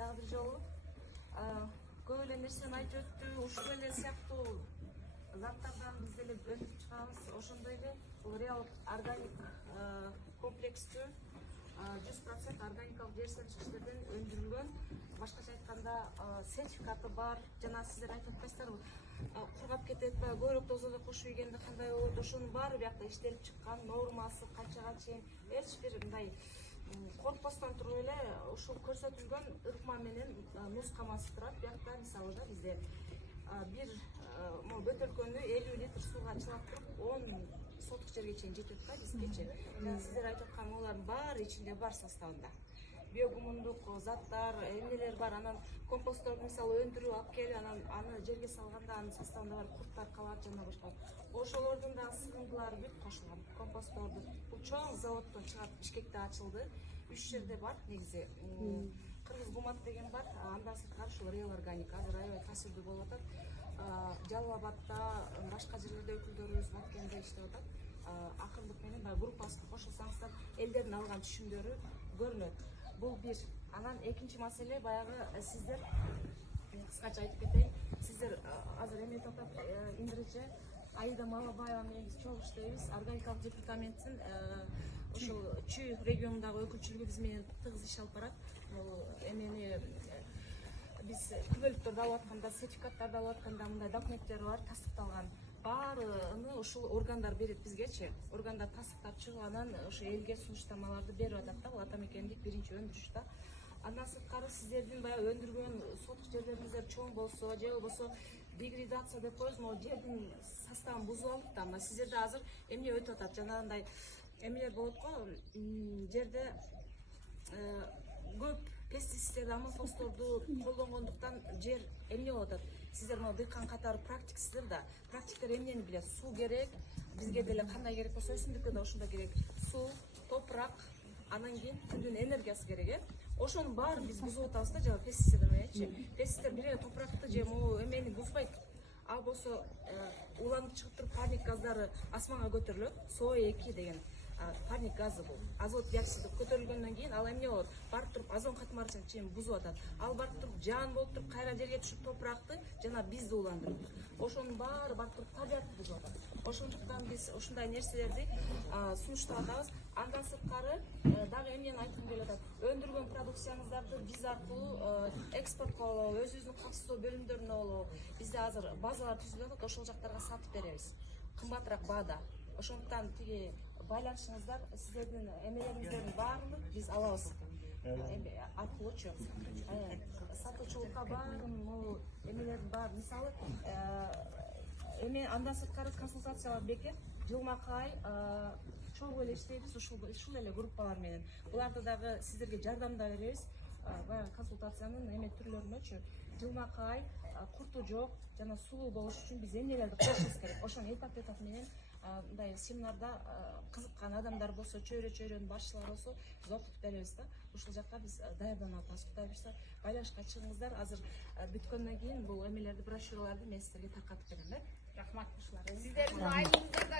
дагы бир жолу. Көп эле нерсени айтып өттү, ушул эле сыяктуу заттардан биз деле өндүрүп чыгабыз. Ошондой эле бул реал органик комплекстүү 100% органикалык жерсерчкичтерден өндүрүлгөн. Башкача айтканда сертификаты бар. Жана сиздер айтып атпайсыздарбы? Кургап кетет баягы көбүрөөк дозада кошуп ийгенде кандай болот? Ошонун баары биякта иштелип чыккан, нормасы канчага чейин эч бир мындай коркпостон туруп эле ушул көрсөтүлгөн ыкма менен нускамасы турат. Биякта мисалы да бизде бир бөтөлкөнү 50 литр сууга чылап туруп 10 соток жерге чейин жетет да бизгечи. Жана сиздер айтып аткан булардын баары ичинде бар составында. Биогумундук заттар, эмнелер бар. Анан компостторду мисалы өндүрүп алып келип, анан аны жерге салганда анын составында бар курттар калат жана башка. Ошолордун да сыгындылары бүт кошулган. Компостторду бул чоң заводдон чыгат, Бишкекте ачылды. 3 жерде бар негизи. Кыргыз Гумат деген бар. Андан сырткары ушул Реал Органик азыр аябай таасирдүү болуп атат. Жалал Абадта, башка жерлерде өкүлдөрүбүз Баткенде иштеп атат. Акындык менен баягы группасына кошулсаңыздар, элдердин алган түшүмдөрү көрүнөт. Бул бир. Анан экинчи маселе баягы сиздер кыскача айтып кетейин. Сиздер азыр эме токтоп Индирече Аида Малабаева менен биз чогуу иштейбиз. Органикалык департаменттин ушул Чүй регионундагы өкүлчүлүгү биз менен тыгыз иш алып барат. Бул эмени биз күбөлүктөрдү алып атканда, сертификаттарды алып атканда мындай документтер бар, тастыкталган. Баарыны ушул органдар берет бизгечи. Органдар тастыктап чыгып, анан ошо элге сунуштамаларды берип атат да. Бул ата мекендик биринчи өндүрүш да. Андан сырткары сиздердин баягы өндүргөн соток жерлериңиздер чоң болсо, же болбосо деградация деп коебуз, могу жердин составын бузуп алып да. Мына сиздерде азыр эмне өтүп атат? Жанагындай эмнелер болот го, жерде көп пестицидтерди, амофосторду колдонгондуктан жер эмне болуп атат? Сиздер могу дыйкан катары практиксиздер да. Практиктер эмнени билет? Суу керек, бизге деле кандай керек болсо өсүмдүккө да ошондой керек. Суу, топурак, анан кийин күндүн энергиясы керек, Ошонун баарын биз бузуп атабыз да, жана пестициддер мененчи. Пестициддер бир эле топуракты же могу эмени бузбайт. Ал болсо уланып чыгып туруп парник газдары асманга көтөрүлөт. СО2 деген парник газы бул. Азот диоксиди көтөрүлгөндөн кийин ал эмне болот? Барып туруп озон катмарчынын чейин бузуп атат. Ал барып туруп жаан болуп туруп кайра жерге түшүп топуракты жана бизди уландырып. Ошонун баары барып туруп табиятты бузуп атат. Ошондуктан биз ушундай нерселерди сунуштап атабыз. Андан сырткары дагы эмнени айткым келип атат? Өндүргөн продукцияңыздарды биз аркылуу экспортколоо, өзүбүздүн капсыздоо бөлүмдөрүнө болобу. Бизде азыр базалар түзүлүп атат, ошол жактарга сатып беребиз. Кымбатыраак баада. Ошондуктан тиги байланышыңыздар, сиздердин эмелериңиздердин баарын биз алабыз. Аркылуучу. Сатуучулукка баарын могу эмелердин баары, мисалы эме андан сырткары консультациялар бекер, жылмакы ай чогуу эле иштейбиз ушул эле группалар менен. Буларды дагы сиздерге жардам да беребиз. Баягы консультациянын эме түрлөрүнөчү. Жылмакы ай, курту жок жана сулуу болуш үчүн биз эмнелерди кылышыбыз керек? Ошону этап менен мындай семинарда кызыккан адамдар болсо, чөйрөнүн башчылары болсо, биз окутуп беребиз да. Ушул жакка биз даярданып атабыз. Кудай буйрса, байланышка чыгыңыздар. Азыр бүткөндөн кийин бул эмелерди, брошюраларды мен сиздерге таркатып берем, да. Рахмат ушулар. Сиздердин айылыңызда